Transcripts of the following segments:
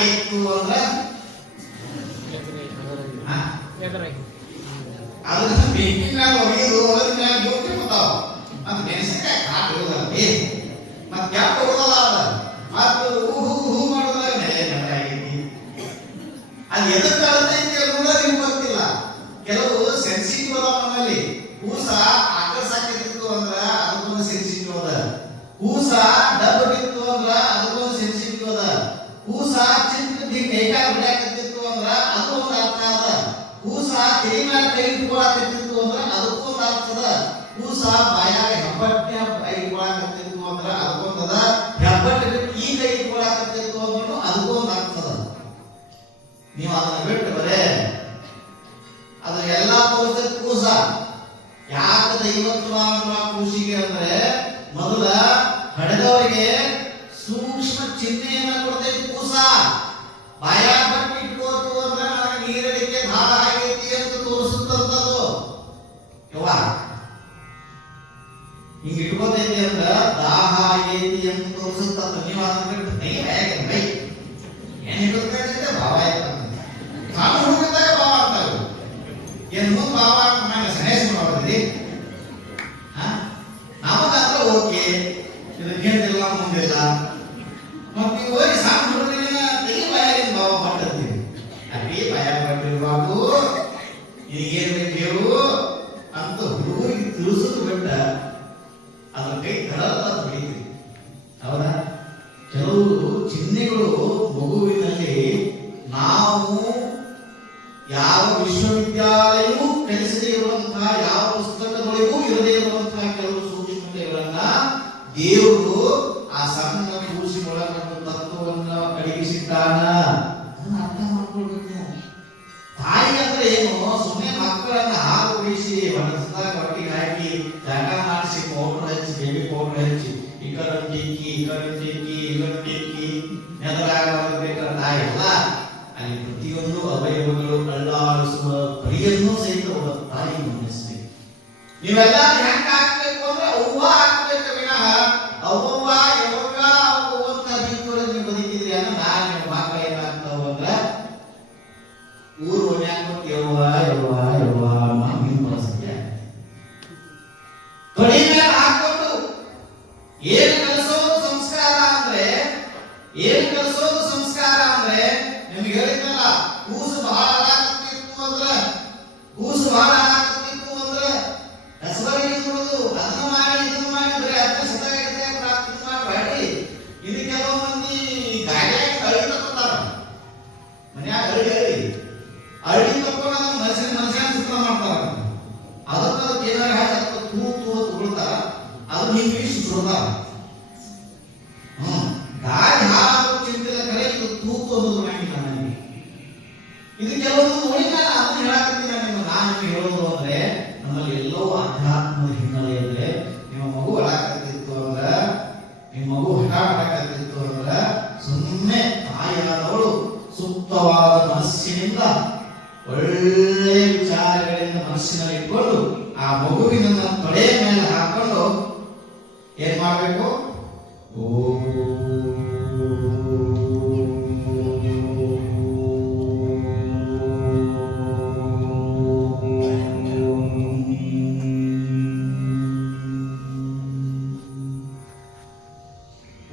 ಯಾಕೆ ಇತ್ತು ಅಂದ್ರೆ ಅದನ್ನ ಬೆಂಕಿ ಮ್ಯಾಲ ಒಗೆದು ಅದ್ರ ಮ್ಯಾಲ ಯೋಗ್ಯ ಬರ್ತಾವ. ಮತ್ತೆ ಮೆಣಸಿನಕಾಯಿ ಕಾಟು ಹೋಗಲ್ಲ, ಮತ್ತೆ ಕೆಟ್ಟ ಹೋಗಲ್ಲ. ಅದ ಮತ್ತೆ ಹೂ ಮಾಡೋದಾಗ ನೆಲೆ ಆಗೈತಿ. ಅದು ಎದಕ್ಕೆ ಕಳತೈತಿ ಅನ್ನೋದ ನಿಮ್ಗೆ ಗೊತ್ತಿಲ್ಲ. ಕೆಲವು ಸೆನ್ಸಿಟಿವ್ ಅದಾವ ನಮ್ಮಲ್ಲಿ. ಕೂಸ ಆಕಳ ಸಾಕಿತ್ತು ಅಂದ್ರ ಅದಕ್ಕೊಂದು ಸೆನ್ಸಿಟಿವ್ ಅದ. ಕೂಸ ಡಬ್ಬ ಬಿತ್ತು ಅಂದ್ರ ಅದಕ್ಕೊಂದು ಸೆನ್ಸಿಟಿವ್ ಅದ. ಕೂಸ ಚಿಕ್ಕ ಕೈಕಾಲ ಹೊಡ್ಯಾಕತ್ತಿತ್ತು ಅಂದ್ರ ಅದು ಒಂದು ಅರ್ಥ ಅದ. ಕೂಸ ಕೈ ಮ್ಯಾಲ ಕೈ ಇಟ್ಕೊಳಕತ್ತಿತ್ತು ಅಂದ್ರ ಅದಕ್ಕೊಂದು ಅರ್ಥ ಅದ. ಕೂಸ ಬಾಯಾಗ ಹೆಬ್ಬಟ್ಟೆ ಇಟ್ಕೊಳಕತ್ತಿತ್ತು ಅಂದ್ರ ಅದಕ್ಕೊಂದದ. ಹೆಬ್ಬಟ್ಟೆ ಬಿಟ್ಟು ಈ ಕೈ ಇಟ್ಕೊಳಕತ್ತಿತ್ತು ಅಂದ್ರೂ ಅದಕ್ಕೊಂದು ಅರ್ಥ ಅದ. ನೀವು ಅದನ್ನ ಬಿಟ್ಟು ಬರೇ ಅದ್ರ ಎಲ್ಲಾ ತೋರಿಸಿದ ಕೂಸ. ಯಾಕೆ ದೈವತ್ವ ಅಂತ ಕೂಸಿಗೆ ಅಂದ್ರೆ ಮೊದಲ ಹಡೆದವರಿಗೆ ಸೂಕ್ಷ್ಮ ಚಿಹ್ನೆಯನ್ನ ಕೊಡ್ತೈತಿ ಕೂಸ. ಬಾಯಾಗ ಬಟ್ಟೆ ಇಟ್ಕೋತು ಅಂದ್ರೆ ನನಗೆ ನೀರಡಿಕೆ ದಾಹ ಆಗೈತಿ ಅಂತ ತೋರಿಸುತ್ತಂತದು. ಯವ್ವ ಹಿಂಗ ಇಟ್ಕೋತೈತಿ ಅಂದ್ರ ದಾಹ ಆಗೈತಿ ಅಂತ ತೋರಿಸುತ್ತಂತ. ನೀವು ಅದನ್ನ ಬಿಟ್ಟು ಬೈ ಏನ್ ಹಿಡಿದ್ರೆ ಭಾವ ಆಯ್ತಂತ. ನಾನು ಹುಡುಗಿದ್ದಾಗ ಭಾವ ಆಗ್ತಾವೆ ಏನ್ ಮುಂದ್ ಭಾವ ನಂಗೆ ಸನ್ಯಾಸ ಮಾಡೋದ್ರಿ. ನಮಗಾದ್ರೆ ಓಕೆ, ಇದಕ್ಕೇನಿಲ್ಲ ಮುಂದಿಲ್ಲ. ಮತ್ತೆ ಹೋಗಿ ಸಾಕು ಹುಡುಗನ ತೆಗಿ ಬಾಯಾಗಿನ ಭಾವ ಮಾಡ್ತೀವಿ. ಅಪ್ಪಿ ಭಯ ಪಟ್ಟಿರುವಾಗ ಈಗೇನ್ ಬೇಕೇವು ಅಂತ ಹುಡುಗರಿಗೆ ತಿಳಿಸೋದು ಬಿಟ್ಟ ಅದ್ರ ಕೈ ತಳದ ಬೆಳೀತೀವಿ. ಹೌದಾ? ಕೆಲವು ಚಿಹ್ನೆಗಳು ಮಗುವಿನಲ್ಲಿ ನಾವು ಯಾವ ವಿಶ್ವವಿದ್ಯಾಲಯವೂ ಕಲಿಸದೇ ಇರುವಂತಹ, ಯಾವ ಪುಸ್ತಕದೊಳಗೂ ಇರದೇ ಇರುವಂತಹ ಕೆಲವು ಸೂಕ್ಷ್ಮತೆಗಳನ್ನ ದೇವರು ಆ ಸಣ್ಣ ಕೂಸಿನೊಳಗನ್ನು ತತ್ವವನ್ನು ಅಡಗಿಸಿದ್ದಾನ. ಅದನ್ನ ಅರ್ಥ ಮಾಡ್ಕೊಳ್ಬೇಕು ನೀವು. ತಾಯಿ ಅಂದ್ರೆ ಏನು? ಸುಮ್ಮನೆ ಮಕ್ಕಳನ್ನ ಹಾಲು ಕುಡಿಸಿ ಹೊಡೆದಾಗ ಒಟ್ಟಿಗೆ ಹಾಕಿ ಜಾಗ ಮಾಡಿಸಿ ಪೌಡರ್ ಹಚ್ಚಿ, ಬೇಬಿ ಪೌಡರ್ ಹಚ್ಚಿ, ಈ ಕರಂಟಿ ನೆದರಾಗಬೇಕಾದ ತಾಯಿ ಅಲ್ಲ. ಅಲ್ಲಿ ಪ್ರತಿಯೊಂದು ಅವಯವಗಳು ಅಳ್ಳಾಡಿಸುವ ಪರಿಯನ್ನು ಸಹಿತ ತಾಯಿ ಗಮನಿಸಬೇಕು. ನೀವೆಲ್ಲ ಹೆಂಗ ಹಾಕ್ಬೇಕು ಅಂದ್ರೆ ಅವ್ವ ಹಾಕ್ಬೇಕು ವಿನಃ ಅವ್ವ ಯಾವಾಗ ಅಂತ ರೀತಿಯೊಳಗೆ ನೀವು ಬದುಕಿದ್ರಿ ಅಂದ್ರೆ ನಾನು ನಿಮ್ಮ ಮಕ್ಕಳ ಏನಾಗ್ತಾವ ಅಂದ್ರೆ ಊರು ಒಣ್ಯಾಕ ಯವ್ವ ಮೀನು ಬಳಸ್ತೀಯ ತೊಡಿ ಮೇಲೆ ಹಾಕೊಂಡು ಏನು ಕಲಿಸೋದು ಸಂಸ್ಕಾರ ಅಂದ್ರೆ ನಿಮ್ಗೆ ಹೇಳಿದ್ನಲ್ಲ, ಕೂಸು ಬಹಳ ಹಾಕತ್ತಿತ್ತು ಅಂದ್ರೆ ಕಸಬರಿಗೆ ಕೊಡೋದು ಅದನ್ನ ಮಾಡಿ ಇದನ್ನ ಮಾಡಿ ಬರೀ ಅದನ್ನ ಸತಾಗಿರುತ್ತೆ ಪ್ರಾರ್ಥನೆ ಮಾಡಬೇಡ್ರಿ. ಇದು ಕೆಲವು ಮಂದಿ ಗಾಡಿಯಾಗಿ ಅಳಿ ತಕ್ಕೊತಾರ. ಮನ್ಯಾಗ ಅಳಿ ತಕ್ಕೊಂಡು ಅದನ್ನ ಮನುಷ್ಯನ ಚಿತ್ರ ಮಾಡ್ತಾರ. ಅದಕ್ಕೆ ಏನಾರ ಹಾಕಿ ಅದಕ್ಕೆ ತೂತು ಉಳ್ತಾರ. ಅದನ್ನ ಹಿಂಗೆ ಸುಡ್ತಾರ. ಗಾಡಿ ಹಾಲು ಚಿಂತಿಲ್ಲ ಕರೆ ಇದು ತೂತು ಅನ್ನೋದು ಮಾಡಿಲ್ಲ ನನಗೆ. ಇದು ಕೆಲವೊಂದು ನೋಡಿ ನಾನು ಅದನ್ನ ಹೇಳಕತ್ತೀನಿ. ನಾನು ಹೇಳೋದು ಅಂದ್ರೆ ನಮ್ಮಲ್ಲಿ ಎಲ್ಲೋ ಅಧ್ಯಾತ್ಮದ ಹಿನ್ನೆಲೆ ಅಂದ್ರೆ ನಿಮ್ಮ ಮಗು ಅಳಕತ್ತಿತ್ತು ಅಂದ್ರೆ, ನಿಮ್ಮ ಮಗು ಹಠ ಮಾಡಕತ್ತಿತ್ತು ಅಂದ್ರೆ ಸುಮ್ಮನೆ ತಾಯಿಯಾದವಳು ಸೂಕ್ತವಾದ ಮನಸ್ಸಿನಿಂದ ಒಳ್ಳೆ ವಿಚಾರಗಳಿಂದ ಮನಸ್ಸಿನಲ್ಲಿ ಇಟ್ಕೊಂಡು ಆ ಮಗುವಿನ ತೊಡೆ ಮೇಲೆ ಹಾಕೊಂಡು ಏನ್ ಮಾಡಬೇಕು?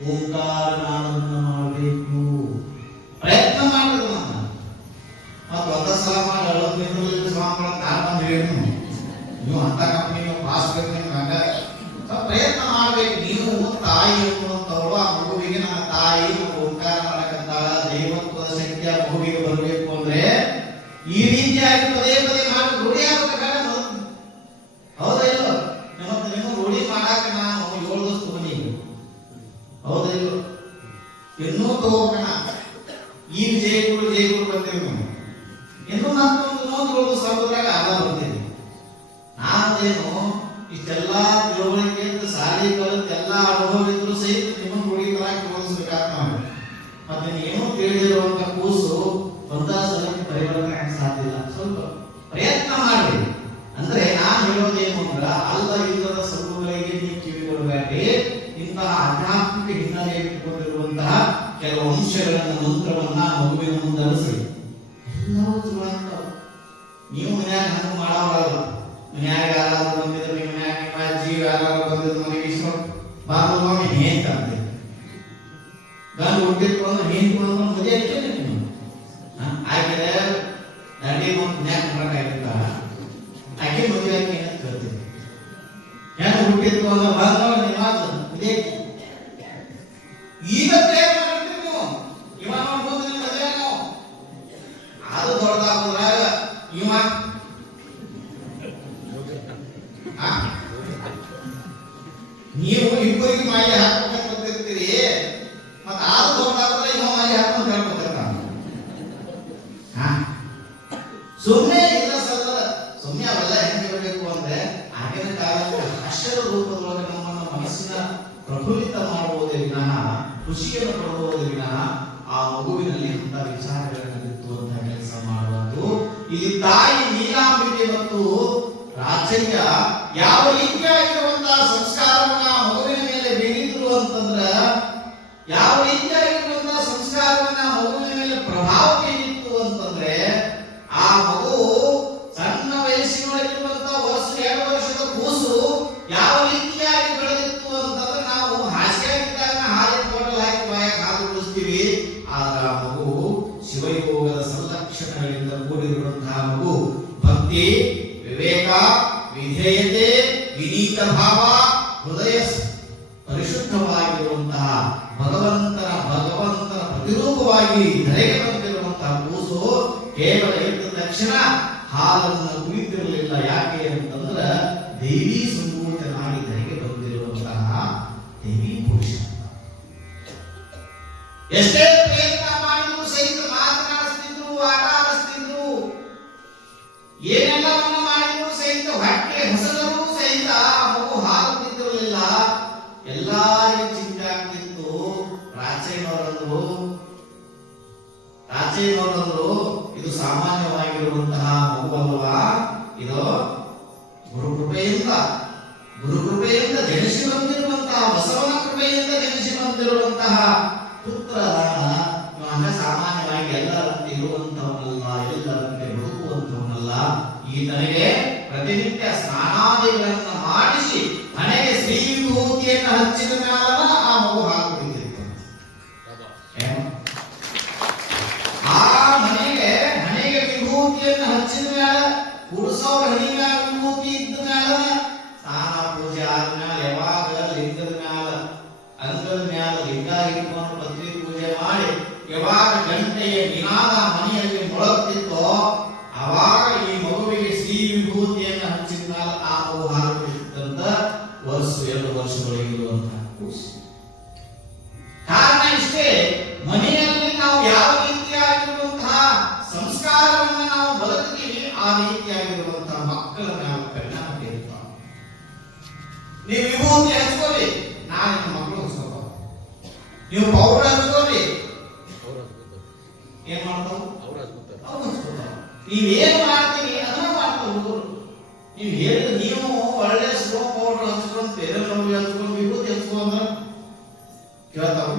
ಓಂಕಾರನಾದವನ್ನು ಮಾಡಬೇಕು. ಪ್ರಯತ್ನ ಮಾಡಬೇಕು. ಮತ್ತೆ ಒಂದ ಸಲ ಮಾಡಿ 40 ಸ್ವಾಮಿಗಳ ನಾನು ಹೇಳಿ ನೀವು ಅಂತ ಕಂಪನಿ ಪಾಸ್ ಬೇಕು ನಿಮ್ಗೆ. ಪ್ರಯತ್ನ ಮಾಡಬೇಕು. ನೀವು ತಾಯಿ ಅನ್ನುವಂಥವ್ರು ಆ ಮಗುವಿಗೆ ನನ್ನ ತಾಯಿ ಓಂಕಾರ ಮಾಡಕತ್ತಾಳ, ದೈವತ್ವದ ಶಕ್ತಿಯ ಮಗುವಿಗೆ ಬರಬೇಕು ಅಂದ್ರೆ ಈ ರೀತಿಯಾಗಿ ಪದೇ ಮಾಡಿ ರೂಢಿ ಆಗಬೇಕಾಗ. ಹೌದಾ ಇಲ್ಲ? ನಿಮ್ಮ ರೂಢಿ ಮಾಡಾಕ ನಾನು 7 ದಿವಸ ತಗೊಂಡಿ. ಹೌದಾ ಇಲ್ಲ? ಇನ್ನೂ ತಗೋಬೇಕಣ. ಈಗ ಜೈಗಳು ಬಂದಿರಿ. ಇನ್ನೂ ಮತ್ತೊಂದು ಸಮುದ್ರಾಗ ಆಗ ಬರ್ತೀನಿ. ನಾನೇನು ಇಷ್ಟೆಲ್ಲ ತಿಳುವಳಿಕೆ ಸಾಲಿ ಕಲಿತು ಎಲ್ಲ ಅನುಭವ ಇದ್ರು ಸಹಿತ ನಿಮ್ಮ ರೂಢಿ ತರಾಕಿ ಓದಿಸ್ಬೇಕಾಗ್ತ ನಾವು. ಮತ್ತೆ ಏನೂ ತಿಳಿದಿರುವಂತ ಕೂಸು ಒಂದೇ ಸಲಕ್ಕೆ ಪರಿವರ್ತನೆ ಆಗ ಸಾಧ್ಯ ಇಲ್ಲ. ಸ್ವಲ್ಪ ಪ್ರಯತ್ನ ಮಾಡಿ. ಅಂದ್ರೆ ನಾನು ಹೇಳೋದೇನು ಅಂದ್ರೆ ಅಲ್ಲ ಇಲ್ಲದ ಸಲ್ಲುಗಳಿಗೆ ನೀವು ಕಿವಿಗೊಡಬೇಡಿ. ಇಂತಹ ಆಧ್ಯಾತ್ಮಿಕ ಹಿನ್ನೆಲೆ ಇಟ್ಟುಕೊಂಡಿರುವಂತಹ ಕೆಲವು ಅಂಶಗಳು ಬೀಜಗಳನ್ನ ಮಂತ್ರವನ್ನ ಮಗುವಿನ ಮುಂದೆ ಅರಸಿ ಎಲ್ಲವೂ ಚಲೋ ಆಗ್ತಾವ. ನೀವು ಮನ್ಯಾಗ ಹಂಗ ಮಾಡೋರಲ್ಲ. ಮನ್ಯಾಗ ಯಾರಾದ್ರೂ ಬಂದಿದ್ರೆ ನಿಮ್ಮ ಮನ್ಯಾಗ ನಿಮ್ಮ ಅಜ್ಜಿ ಯಾರಾದ್ರೂ ಬಂದಿದ್ರು ಮನೆಗೆ ಇಷ್ಟ ಬಾರ್ದು ಏನ್ ಕಾಣ್ತೀವಿ ಗಂಡು ಹುಟ್ಟಿತ್ತು ಅಂದ್ರೆ ಏನ್ ಕೊಡೋದು ಮದುವೆ ಆಗ್ತದೆ ನೀವು ಆಕೆ ದಂಡಿ ಒಂದು ಮನ್ಯಾಗ ಮಾಡಕ್ಕಾಗಿತ್ತ ಆಕೆ ಮದುವೆ ಆಗಿ ಏನಂತ ಕೇಳ್ತೀವಿ. ಹೆಂಗ್ ಹುಟ್ಟಿತ್ತು ಅಂದ್ರೆ ಬಂದವ ನಿಮ್ಮ ಮದುವೆ ಈಗ ಪ್ರಯತ್ನ ಮಾಡ್ತೀವಿ ನೀವು ಇವ ನೋಡ್ಬೋದು ಮದುವೆ ನಾವು ಅದು ದೊಡ್ಡದಾಗೋದ್ರಾಗ ಇವ ನೀವು ಇಬ್ಬರಿಗೆ ಮಾಲಿ ಹಾಕ್ಬೇಕಂತ ಗೊತ್ತಿರ್ತೀರಿ. ಮತ್ತ ಅದು ದೊಡ್ಡದಾದ್ರೆ ಇವ ಮಾಲಿ ಹಾಕೊಂಡು ಹೇಳ್ಕೊತಿರ್ತಾನ. ಸುಮ್ಮನೆ ಇಲ್ಲ ಸಲ್ಲ ಸುಮ್ಮನೆ ಅವೆಲ್ಲ ಹೆಂಗಿರಬೇಕು ಅಂದ್ರೆ ಆಗಿನ ಕಾಲದ ಅಕ್ಷರ ರೂಪದೊಳಗೆ ನಮ್ಮನ್ನ ಮನಸ್ಸಿನ ಪ್ರಫುಲ್ಲಿತ ಮಾಡುವುದೇ ವಿನಃ ಖುಷಿಯನ್ನು ಕೊಡುವುದೇ ವಿನಃ ಆ ಮಗುವಿನಲ್ಲಿ ಅಂತ ವಿಚಾರಗಳನ್ನು ಬಿತ್ತುವಂತಹ ಕೆಲಸ ಮಾಡುವುದು. ಇಲ್ಲಿ ತಾಯಿ ನೀಲಾಂಬಿಕೆ ಮತ್ತು ರಾಜಯ್ಯ ಯಾವ ರೀತಿಯಾಗಿರುವಂತಹ ಸಂಸ್ಕಾರವನ್ನ ಮಗುವಿನ ಮೇಲೆ ಬೀರಿದ್ರು ಅಂತಂದ್ರ ಯಾವ ರೀತಿಯಾಗಿರುವಂತಹ ಸಂಸ್ಕಾರವನ್ನ ಮಗುವಿನ ಮೇಲೆ ಪ್ರಭಾವ ಬೀರಿತ್ತು ಅಂತಂದ್ರೆ ಆ ಮಗು ಸಣ್ಣ ವಯಸ್ಸಿನೊಳಗಿರುವಂತಹ 2 ವರ್ಷದ ಕೂಸು ಯಾವ ರೀತಿಯಾಗಿ ಬೆಳೆದಿತ್ತು ಅಂತಂದ್ರೆ ನಾವು ಹಾಸಿಗೆಯಾಗಿದ್ದಾಗ ಹಾಲಿನ ಬಾಟಲ್ ಹಾಕಿ ಬಾಯಾಗ ಹಾಲು ಕುಡಿಸ್ತೀವಿ. ಆದ್ರೆ ಆ ಮಗು ಶಿವಯೋಗದ ಸಂಲಕ್ಷಣಗಳಿಂದ ಕೂಡಿರುವಂತಹ ಮಗು ಭಕ್ತಿ, ವಿವೇಕ, ವಿಧೇಯತೆ, ವಿನೀತ ಭಾವ, ಹೃದಯ ಪರಿಶುದ್ಧವಾಗಿರುವಂತಹ ಭಗವಂತನ ಪ್ರತಿರೂಪವಾಗಿ ಧರೆಗೆ ಬಂದಿರುವಂತಹ ಕೂಸು ಕೇವಲ ಎದ್ದ ತಕ್ಷಣ ಹಾಲನ್ನು ಕುಡಿತಿರಲಿಲ್ಲ. ಯಾಕೆ ಅಂತಂದ್ರ ದೇವಿ ಸಂಭೂತನಾಗಿ ಧರೆಗೆ ಬಂದಿರುವಂತಹ ದೇವಿ ಪುರುಷ. ಎಷ್ಟೇ ಪ್ರಯತ್ನ ಮಾಡಿದ್ರು ಸಹಿತ ಮಾತನಾಡಿಸ್ತಿದ್ರು, ಆಟ ಆಡಿಸ್ತಿದ್ರು, ಏನೆಲ್ಲವನ್ನ ಮಾಡಿದ್ರು ಸಹಿತ ಹೊಟ್ಟೆ ಹಸದರೂ ಸಹಿತ ಮಗು ಹಾಲು ಕುಡಿತಿರಲಿಲ್ಲ. ಎಲ್ಲಾರಿಗೂ ಚಿಂತೆ ಆಗ್ತಿತ್ತು. ರಾಚಯ್ಯನವರಂದ್ರು ಇದು ಸಾಮಾನ್ಯವಾಗಿರುವಂತಹ ಮಗು ಅಲ್ವಾ, ಇದು ಗುರುಕೃಪೆಯಿಂದ ಜನಿಸಿ ಬಂದಿರುವಂತಹ ಬಸವನ ಕೃಪೆಯಿಂದ ಜನಿಸಿ ಬಂದಿರುವಂತಹ ಪುತ್ರ ದಾನ. ಸಾಮಾನ್ಯವಾಗಿ ಎಲ್ಲರಂತೆ ಇರುವಂತವನಲ್ಲ, ಎಲ್ಲರಂತೆ ಬದುಕುವಂತವನಲ್ಲ. ಈತನಿಗೆ ಪ್ರತಿನಿತ್ಯ ಸ್ನಾನಾದಿಗಳನ್ನ ಮಾಡಿಸಿ ಹಣೆಗೆ ಶ್ರೀ ವಿಭೂತಿಯನ್ನು ಹಚ್ಚಿದ ಮೇಲೆ ಆ ಮಗು ಹಾಲು ಕುಡಿತಿತ್ತು. ಆ ಹಣೆಗೆ ವಿಭೂತಿಯನ್ನು ಹಚ್ಚಿದ ಮೇಲೆ ಕುಡಿಸೋರ ಹಣಿಗ ವಿಭೂತಿ ಇದ್ದ ಮೇಲೆ ಸ್ನಾನ ಪೂಜೆ ಆದ್ಮೇಲೆ ಯಾವಾಗ ಲಿಂಗದ ಮ್ಯಾಲ ಅಂಗದ ಮ್ಯಾಲ ಲಿಂಗ ಇಟ್ಕೊಂಡು ಪತ್ರಿ ಪೂಜೆ ಮಾಡಿ ಯಾವಾಗ ಗಂಟೆಯ ನಿನಾದ ಮನೆಯಲ್ಲಿ ಮೊಳಗ್ತಿತ್ತೋ ಆವಾಗ ಈ ಮಗುವಿಗೆ ಶ್ರೀ ವಿಭೂತಿಯನ್ನು ಹಚ್ಚಿದ ಮೇಲೆ ಆ ಮಗು ಹಾಲು ಕುಡಿತಂತ 2 ವರ್ಷದೊಳಗಿರುವಂತಹ ಕೂಸು. ಕಾರಣ ಇಷ್ಟೇ, ಮನೆಯಲ್ಲಿ ನಾವು ಯಾವ ರೀತಿಯಾಗಿರುವಂತಹ ಸಂಸ್ಕಾರವನ್ನು ನಾವು ಬದುಕ್ತೀವಿ ಆ ರೀತಿಯಾಗಿರುವಂತಹ ಮಕ್ಕಳ ಮೇಲೆ ಪರಿಣಾಮ ಬೀರುತ್ತಾವ. ನೀವು ವಿಭೂತಿ ಹಚ್ಕೊಳ್ಳಿ, ನಾನು ನಿಮ್ಮ ಮಕ್ಕಳು ಹಚ್ಕೋತಾವ. ನೀವು ಪೌಡರ್ ಹಚ್ಕೊಳ್ಳಿ, ಏನ್ ಮಾಡ್ತಾವ? ಅವ್ರು ಹಚ್ಕೋತಾವ. ನೀವೇನ್ ಮಾಡ್ತೀರಿ ಅದನ್ನ ಮಾಡ್ತಾವ ಹುಡುಗರು. ನೀವು ಹೇಳಿದ್ರೆ ನೀವು ಒಳ್ಳೆ ಸ್ಲೋ ಪೌಡರ್ ಹಚ್ಕೊಂಡು ಬೇರೆ ನೋಡಿ ಹಚ್ಕೊಂಡು ವಿಭೂತಿ ಹಚ್ಕೊಂಡ್ರ ಕೇಳ್ತಾವ.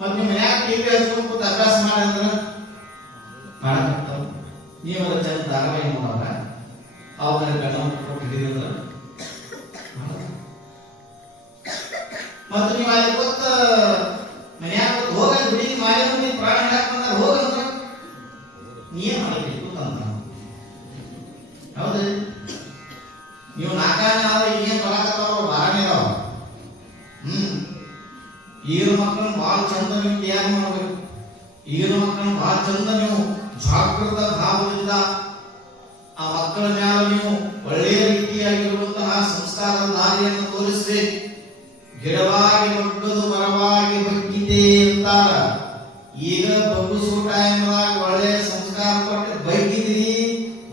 ಮತ್ ನಿಮ್ ಯಾಕೆ ಟಿವಿ ಹಚ್ಕೊಂಡು ಅಭ್ಯಾಸ ಮಾಡಂದ್ರ ಮಾಡಕ್ಕಾಗ್ತಾವ. ನೀವು ಅದರ ಚಂದ ಧಾರಾವಾಹಿ ನೋಡೋರ ಅವ್ರ ಕೊಟ್ಟು ಹಿಡಿದ್ರ ಮತ್ತು ನೀವು ಅಲ್ಲಿ ಗೊತ್ತ ಮನ್ಯಾಗ ಹೋಗ ಬಿಡಿ ಮಾಡಿ ನೋಡಿ ಪ್ರಾಣ ಹಾಕೊಂಡ್ರ ಹೋಗಂದ್ರ ನೀನ್ ಮಾಡಬೇಕು ಅಂತ. ಹೌದು, ನೀವು ನಾಲ್ಕಾನೆ ಆದ್ರೆ ಏನ್ ಬರಕತ್ತಾವ ಬಾರನೇ ಅದಾವ. ಈಗಿನ ಮಕ್ಕಳನ್ನ ಬಹಳ ಚಂದ ನೀವು ತಯಾರು ಮಾಡಬೇಕು. ಈಗಿನ ಮಕ್ಕಳನ್ನ ಬಹಳ ಚಂದ ನೀವು ಜಾಗೃತ ಭಾವದಿಂದ ಆ ಮಕ್ಕಳ ಮೇಲೆ ನೀವು ಒಳ್ಳೆಯ ರೀತಿಯಾಗಿರುವಂತಹ ಸಂಸ್ಕಾರದ ದಾರಿಯನ್ನು ತೋರಿಸಬೇಕು. ಗಿಡವಾಗಿ ಬಗ್ಗದು ಮರವಾಗಿ ಬಗ್ಗಿದೆ ಅಂತಾರ. ಈಗ ಬಗ್ಗಿಸೋ ಟೈಮ್ದಾಗ ಒಳ್ಳೆ ಸಂಸ್ಕಾರ ಕೊಟ್ಟು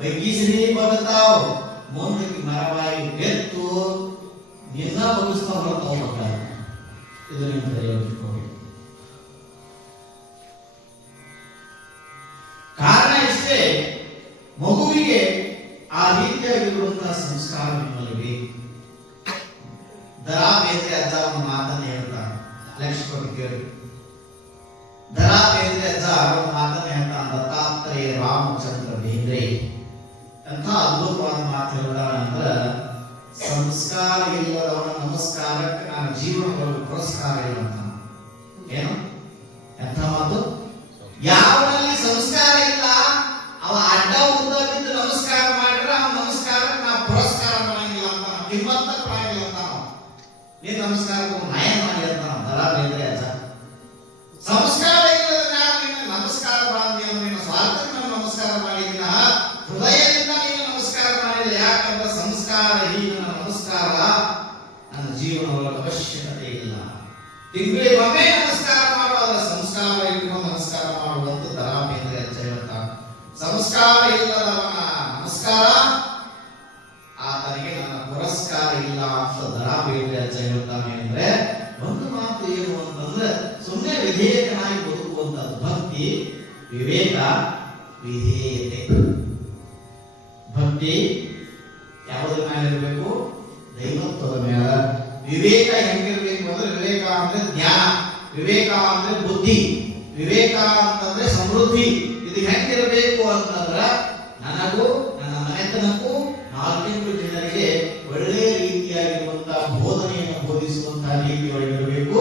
ಬಗ್ಗಿಸ್ರಿ ಬಗ್ತಾವ್. ಮುಂದಕ್ಕೆ ಮರವಾಗಿ ಬೆತ್ತು ನಿನ್ನ ಬಗ್ಗಿಸ್ತಾ ಹೊರತಾವ. ಇದರಿಂದ ತಿಳಿಯೋದಿಟ್ಕೊಳ್ಳಿ. ಕಾರಣ ಇಷ್ಟೇ, ಮಗುವಿಗೆ ಆ ರೀತಿಯಾಗಿರುವಂತಹ ಸಂಸ್ಕಾರ ನಿಮ್ಮಲ್ಲಿ ಬೇಕು. ದರಾ ಬೇರೆ ಅಜ್ಜ ಒಂದು ಮಾತನ್ನು ಹೇಳ್ತಾರೆ. ಲಕ್ಷ ಕೊಟ್ಟು ಕೇಳಿ. ದರಾ ಬೇಂದ್ರೆ ಅಜ್ಜ ಒಂದು ಮಾತನ್ನ ಹೇಳ್ತಾನೆ, ದತ್ತಾತ್ರೇಯ ರಾಮಚಂದ್ರ ಬೇಂದ್ರೆ ಅಂತ ಅದ್ಭುತವಾದ ಮಾತು ಹೇಳ್ತಾನೆ ಅಂದ್ರೆ, ಸಂಸ್ಕಾರ ಇಲ್ಲದವನ ನಮಸ್ಕಾರಕ್ಕೆ ನಾನು ಜೀವನದೊಳಗೆ ಪುರಸ್ಕಾರ ಇಲ್ಲ ಅಂತ. ಏನು ಎಂಥ ಮಾತು? ಯಾವನಲ್ಲಿ ಸಂಸ್ಕಾರ ಇಲ್ಲ ಅವ ಅಡ್ಡ ಉದ್ದ ಬಿದ್ದು ನಮಸ್ಕಾರ ಮಾಡಿದ್ರೆ ಅವನ ನಮಸ್ಕಾರಕ್ಕೆ ನಾವು ಪುರಸ್ಕಾರ ಮಾಡಂಗಿಲ್ಲ ಅಂತ, ಕಿಮ್ಮತ್ತ ಕೊಡಂಗಿಲ್ಲ ಅಂತ. ನೀನ್ ನಮಸ್ಕಾರಕ್ಕೆ ನ್ಯಾಯ ಮಾಡಿ ಅಂತ ದರಾ ಬೇಂದ್ರೆ ಅಜ್ಜ. ಸಂಸ್ಕಾರ ಇಲ್ಲದ ನಾನು ನಿನ್ನ ನಮಸ್ಕಾರ ಮಾಡಿ ಅಂದ್ರೆ ನಿನ್ನ ಸ್ವಾರ್ಥಕ್ಕೆ ನಾನು ನಮಸ್ಕಾರ ಮಾಡಿದ್ದೀನ, ಹೃದಯದಿಂದ ನೀನು ನಮಸ್ಕಾರ ಮಾಡಿಲ್ಲ. ಯಾಕಂದ್ರೆ ಸಂಸ್ಕಾರ ಹೀನ ನಮಸ್ಕಾರ ನನ್ನ ಜೀವನದೊಳಗೆ ಅವಶ್ಯಕತೆ ಇಲ್ಲ. ತಿಂಗಳಿಗೆ ಒಮ್ಮೆ ನಮಸ್ಕಾರ ಮಾಡುವಾಗ ಸಂಸ್ಕಾರ ಇಟ್ಕೊಂಡು ನಮಸ್ಕಾರ ಮಾಡುವಂತ ದರಾ ಬೇಂದ್ರೆ ಅಜ್ಜ ಹೇಳ್ತಾರೆ. ಸಂಸ್ಕಾರ ಇಲ್ಲದವನ ನಮಸ್ಕಾರ ಆತನಿಗೆ ನನ್ನ ಪುರಸ್ಕಾರ ಇಲ್ಲ ಅಂತ ದರಾ ಬೇಂದ್ರೆ ಅಜ್ಜ ಹೇಳ್ತಾನೆ. ಅಂದ್ರೆ ಒಂದು ಮಾತು ಏನು ಅಂತಂದ್ರೆ, ಸುಮ್ಮನೆ ವಿಧೇಯಕನಾಗಿ ಬದುಕುವಂತದ್ದು ಭಕ್ತಿ, ವಿವೇಕ, ವಿಧೇಯತೆ. ಭಕ್ತಿ ಯಾವುದ್ರ ಮೇಲೆ ಇರಬೇಕು? ದೈವತ್ವದ ಮೇಲೆ. ವಿವೇಕ ಹೆಂಗಿರ್ಬೇಕು ಅಂದ್ರೆ, ವಿವೇಕ ಅಂದ್ರೆ ಜ್ಞಾನ, ವಿವೇಕ ಅಂದ್ರೆ ಬುದ್ಧಿ, ವಿವೇಕ ಅಂತಂದ್ರೆ ಸಮೃದ್ಧಿ. ಇದು ಹೆಂಗಿರಬೇಕು ಅಂತಂದ್ರ, ನನಗೂ ನನ್ನ ಮನೆತನಕ್ಕೂ 4 ಜನರಿಗೆ ಒಳ್ಳೆಯ ರೀತಿಯಾಗಿರುವಂತಹ ಬೋಧನೆಯನ್ನು ಬೋಧಿಸುವಂತಹ ರೀತಿಯೊಳಗಿರಬೇಕು.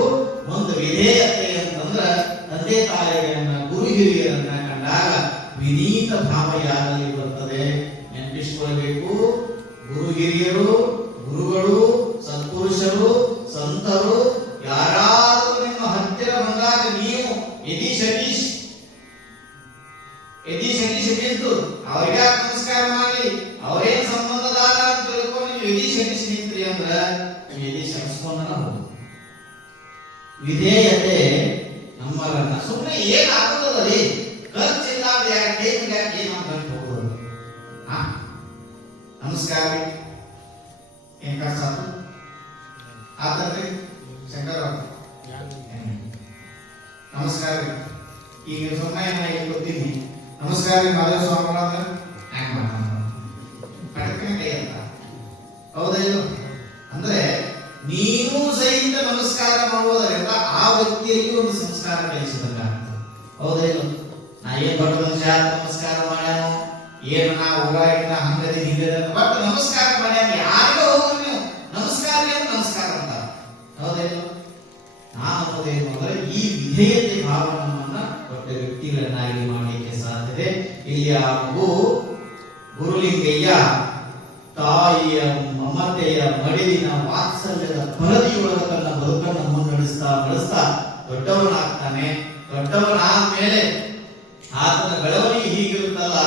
ಒಂದು ವಿಧೇಯತೆ ಅಂತಂದ್ರ, ತಂದೆ ತಾಯಿಯನ್ನ ಗುರು ಹಿರಿಯರನ್ನ ಕಂಡಾಗ ವಿನೀತ ಭಾವ ಯಾರಲ್ಲಿ ಬರ್ತದೆ ನೆನಪಿಸಿಕೊಳ್ಳಬೇಕು. ಗುರು ಹಿರಿಯರು, ಗುರುಗಳು, ಸತ್ಪುರುಷರು, ಸಂತರು ಯಾರಾದರೂ ನಿಮ್ಮ ಹತ್ತಿರ ಬಂದಾಗ ನೀವು ಯದಿ ಸತೀಶ್ ನಿಂತು ಅವ್ರಿಗೆ ನಮಸ್ಕಾರ ಮಾಡಿ, ಅವ್ರೇನ್ ಸಂಬಂಧದಾರ ಅಂತ ತಿಳ್ಕೊಂಡು ನೀವು ಯದಿ ಸತೀಶ್ ನಿಂತ್ರಿ ಅಂದ್ರ ನೀವು ಯದಿ ಸರಿಸ್ಕೊಂಡ ಹೋಗುದು. ವಿಧೇಯತೆ ನಮ್ಮನ್ನ ಸುಮ್ಮನೆ ಏನ್ ಆಗುತ್ತದರಿ, ಖರ್ಚಿಲ್ಲ ಯಾಕೆ ಏನ್ ಅಂತ ಹೋಗುದು. ನಮಸ್ಕಾರ ಏನ್ ಖರ್ಚಾತು ಆತಲ್ರಿ ಶಂಕರ ನಮಸ್ಕಾರ. ಈಗ ಸುಮ್ಮನೆ ನಾನು ಗೊತ್ತೀನಿ ನಮಸ್ಕಾರ ಮಾಧವ ಸ್ವಾಮಿಗಳ ಹ್ಯಾಂಗ್ ಮಾಡ್ತಾನೆ ಕೈ ಅಂತ. ಹೌದಾ ಇದು? ಅಂದ್ರೆ ನೀನು ಸಹಿತ ನಮಸ್ಕಾರ ಮಾಡುವುದರಿಂದ ಆ ವ್ಯಕ್ತಿಯಲ್ಲಿ ಒಂದು ಸಂಸ್ಕಾರ ಕಲಿಸಿದಂಗ ಆಗ್ತದೆ. ಹೌದಾ ಇದು? ನಾ ಏನ್ ದೊಡ್ಡ ಮನುಷ್ಯ ನಮಸ್ಕಾರ ಮಾಡ್ಯಾನು, ಏನು ನಾ ಊರಾಗಿನ ಹಂಗದಿ ಹಿಂಗದ ಬಟ್ ನಮಸ್ಕಾರ ಮಾಡ್ಯಾನ. ಯಾರಿಗೋ ಹೋಗ್ರಿ ನೀವು ನಮಸ್ಕಾರ ನಮಸ್ಕಾರ ಅಂತ. ಹೌದಾ ಇದು? ನಾನು ಅನ್ನೋದೇನು ಅಂದ್ರೆ, ಈ ವಿಧೇಯತೆ ಭಾವ ನಮ್ಮನ್ನ ದೊಡ್ಡ ವ್ಯಕ್ತಿಗಳನ್ನಾಗಿ ಮಾಡಲಿಕ್ಕೆ ಸಾಧ್ಯತೆ. ಇಲ್ಲಿ ಆ ಮಗು ಗುರುಲಿಂಗಯ್ಯ ತಾಯಿಯ ಮಮತೆಯ ಮಡಿಲಿನ ವಾತ್ಸಲ್ಯದ ಪರದಿಯೊಳಗ ತನ್ನ ಬದುಕನ್ನು ಮುನ್ನಡೆಸ್ತಾ ದೊಡ್ಡವನಾಗ್ತಾನೆ. ದೊಡ್ಡವನಾದ ಮೇಲೆ ಆತನ ಬೆಳವಣಿಗೆ ಹೀಗಿರುತ್ತಲ್ಲ,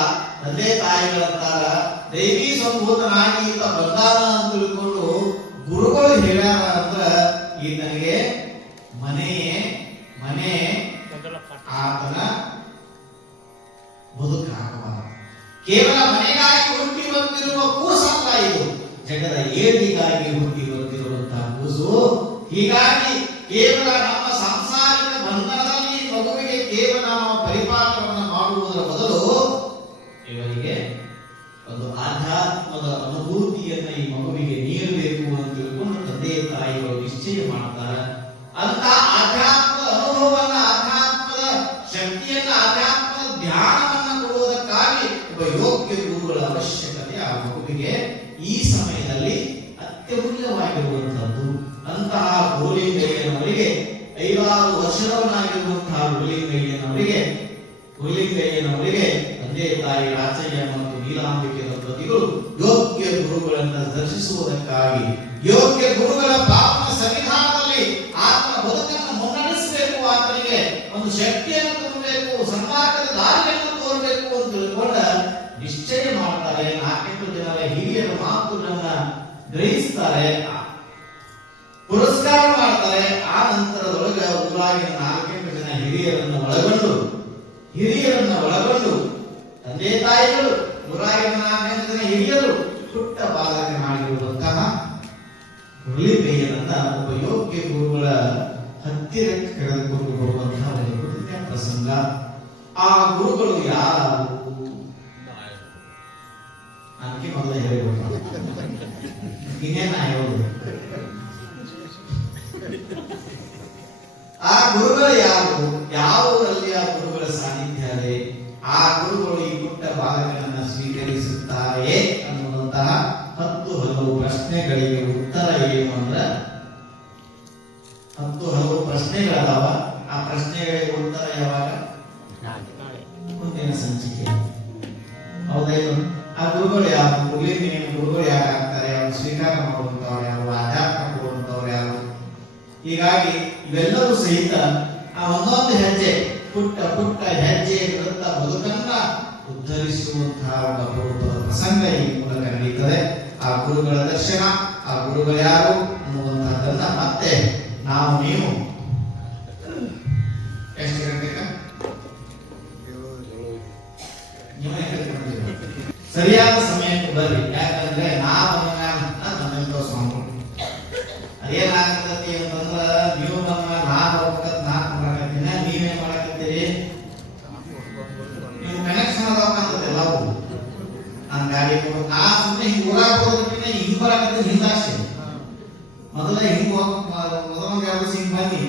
ತಂದೆ ತಾಯಿಗಳಂತಾರ ದೈವಿ ಸಂಭೂತನಾಗಿ ಈತ ಬಂದಾನ ಅಂತ ತಿಳ್ಕೊಂಡು ಗುರುಗಳು ಹೇಳ್ಯಾರ ಅಂದ್ರ ಈತನಿಗೆ ಮನೆ ಆತನ ಬದುಕಾಗಬಾರದು. ಕೇವಲ ಮನೆಗಾಗಿ ಹುಟ್ಟಿ ಬಂದಿರುವ ಕೂಸಲ್ಲ ಇದು, ಜಗದ ಏಳಿಗೆಗಾಗಿ ಹುಟ್ಟಿ ಬಂದಿರುವಂತಹ ಕೂಸು. ಹೀಗಾಗಿ ಕೇವಲ ನಮ್ಮ ಸಾಂಸಾರಿಕ ಬಂಧನದಲ್ಲಿ ಮಗುವಿಗೆ ಕೇವಲ ನಾವು ಪರಿಪಾಲನವನ್ನು ಮಾಡುವುದರ ಬದಲು ಇವರಿಗೆ ಒಂದು ಆಧ್ಯಾತ್ಮದ ಅನುಭೂತಿಯನ್ನ ಈ ಮಗುವಿಗೆ ನೀಡಬೇಕು ಅಂತ ತಿಳ್ಕೊಂಡು ತಂದೆ ತಾಯಿಗಳು ನಿಶ್ಚಯ ಮಾಡ್ತಾರೆ. ಅಂತ ಆಧ್ಯಾತ್ಮದ ಅನುಭವವನ್ನ, ಆಧ್ಯಾತ್ಮದ ಶಕ್ತಿಯನ್ನ, ಆಧ್ಯಾತ್ಮದ ಧ್ಯಾನವನ್ನ ಕೊಡುವುದಕ್ಕಾಗಿ ಒಬ್ಬ ಯೋಗ್ಯ ಗುರುಗಳ ಅವಶ್ಯಕತೆ ಆ ಮಗುವಿಗೆ ಈ ಸಮಯದಲ್ಲಿ ಅತ್ಯಮೂಲ್ಯವಾಗಿರುವಂತಹದ್ದು. ಅಂತಹ ಗುರುಲಿಂಗಯ್ಯನವರಿಗೆ 5-6 ವರ್ಷದವನಾಗಿರುವಂತಹ ಗುರುಲಿಂಗಯ್ಯನವರಿಗೆ ತಂದೆ ತಾಯಿ ರಾಚಯ್ಯ ಮತ್ತು ನೀಲಾಂಬಿಕೆ ದಂಪತಿಗಳು ಯೋಗ್ಯ ಗುರುಗಳನ್ನು ದರ್ಶಿಸುವುದಕ್ಕಾಗಿ, ಯೋಗ್ಯ ಗುರುಗಳ ಪಾವನ ಸನ್ನಿಧಾನದಲ್ಲಿ ಆತನ ಬದುಕನ್ನು ಮುನ್ನಡೆಸಬೇಕು, ಆತನಿಗೆ ಒಂದು ಶಕ್ತಿಯನ್ನು ತುಂಬಬೇಕು, ಸನ್ಮಾರ್ಗದ ದಾರಿಯನ್ನು ತೋರಬೇಕು ಅಂತ ತಿಳ್ಕೊಂಡ ನಿಶ್ಚಯ ಮಾಡ್ತಾರೆ. 4 ಜನರ ಹಿರಿಯರ ಮಾತುಗಳನ್ನ ಗ್ರಹಿಸ್ತಾರೆ, ಪುರಸ್ಕಾರ ಮಾಡ್ತಾರೆ. ಆ ನಂತರದೊಳಗೆ ಊರಾಗಿನ 4 ಜನ ಹಿರಿಯರನ್ನ ಒಳಗೊಂಡು ತಂದೆ ತಾಯಿಗಳು, ಊರಾಗಿನ 4 ಜನ ಹಿರಿಯರು, ಪುಟ್ಟ ಬಾಲಕನಾಗಿರುವಂತಹ ಗುರುಲಿಂಗಯ್ಯನನ್ನ ಒಬ್ಬ ಯೋಗ್ಯ ಗುರುಗಳ ಹತ್ತಿರಕ್ಕೆ ಕರೆದುಕೊಂಡು ಹೋಗುವಂತಹ ಒಂದು ಪ್ರಸಂಗ. ಆ ಗುರುಗಳು ಯಾರು ಅದಕ್ಕೆ ಮೊದಲೇ ಹೇಳಿಬಿಟ್ಟು ಇನ್ನೇನ ಹೇಳುದು. ಆ ಗುರುಗಳು ಯಾರು, ಯಾವುದರಲ್ಲಿ ಆ ಗುರುಗಳ ಸಾನ್ನಿಧ್ಯ ಇದೆ, ಆ ಗುರುಗಳು ಈ ಪುಟ್ಟ ಬಾಲಕನನ್ನ ಸ್ವೀಕರಿಸುತ್ತಾರೆ ಅನ್ನುವಂತಹ 10 ಹಲವು ಪ್ರಶ್ನೆಗಳಿಗೆ ಉತ್ತರ ಏನು ಅಂದ್ರೆ 10 ಹಲವು ಪ್ರಶ್ನೆಗಳದಾವ. ಆ ಪ್ರಶ್ನೆಗಳಿಗೆ ಉತ್ತರ ಯಾವಾಗ? ಮುಂದಿನ ಸಂಚಿಕೆ. ಹೌದೈದು. ಆ ಗುರುಗಳು ಯಾರು, ಗುರುಗಳು ಯಾರಾಗ್ತಾರೆ, ಅವ್ರು ಸ್ವೀಕಾರ ಮಾಡುವಂತವ್ರು ಯಾರು, ಆಧ್ಯಾತ್ಮ ಕೊಡುವಂತವ್ರು ಯಾರು. ಹೀಗಾಗಿ ಇವೆಲ್ಲವೂ ಸಹಿತ ಆ ಒಂದೊಂದು ಹೆಜ್ಜೆ, ಪುಟ್ಟ ಪುಟ್ಟ ಹೆಜ್ಜೆ ವೃತ್ತ ಬದುಕನ್ನ ಉದ್ಧರಿಸುವಂತಹ ಒಂದು ಅಪರೂಪದ ಪ್ರಸಂಗ ಈ ಮೂಲಕ ನಡೀತದೆ. ಆ ಗುರುಗಳ ದರ್ಶನ, ಆ ಗುರುಗಳು ಯಾರು ಅನ್ನುವಂತಹದ್ದನ್ನ ಮತ್ತೆ ನಾವು ನೀವು ಎಷ್ಟು ಗಂಟೆಗ ಸರಿಯಾದ ಸಮಯಕ್ಕೆ ಬರ್ರಿ. ಯಾಕಂದ್ರೆ ನಾವು ಸ್ವಾಮಿ ಅದೇನಾಗತ್ತೆ ಅಂತಂದ್ರ ನೀವು ಬಂದ ನಾನು ಹೋಗ್ಬೇಕಂತ ನಾನು ಮಾಡಕತ್ತೀನಿ, ನೀವೇನ್ ಮಾಡಕತ್ತೀರಿ, ನೀವು ಕನೆಕ್ಷನ್ ಅದಾವಂತದೆ ಎಲ್ಲವೂ. ನಾನು ಗಾಡಿ ಹೋಗ್ಬೇಕು, ನಾ ಸುಮ್ಮನೆ ಹಿಂಗೆ ಊರಾಗ ಹೋಗೋದಕ್ಕಿಂತ ಹಿಂಗ್ ಬರಕತ್ತೀನಿ, ಹಿಂದಾಗ್ಸಿ ಮೊದಲ ಹಿಂಗ್ ಮೊದಲೊಂದು 2 ಹಿಂಗ್ ಬನ್ನಿ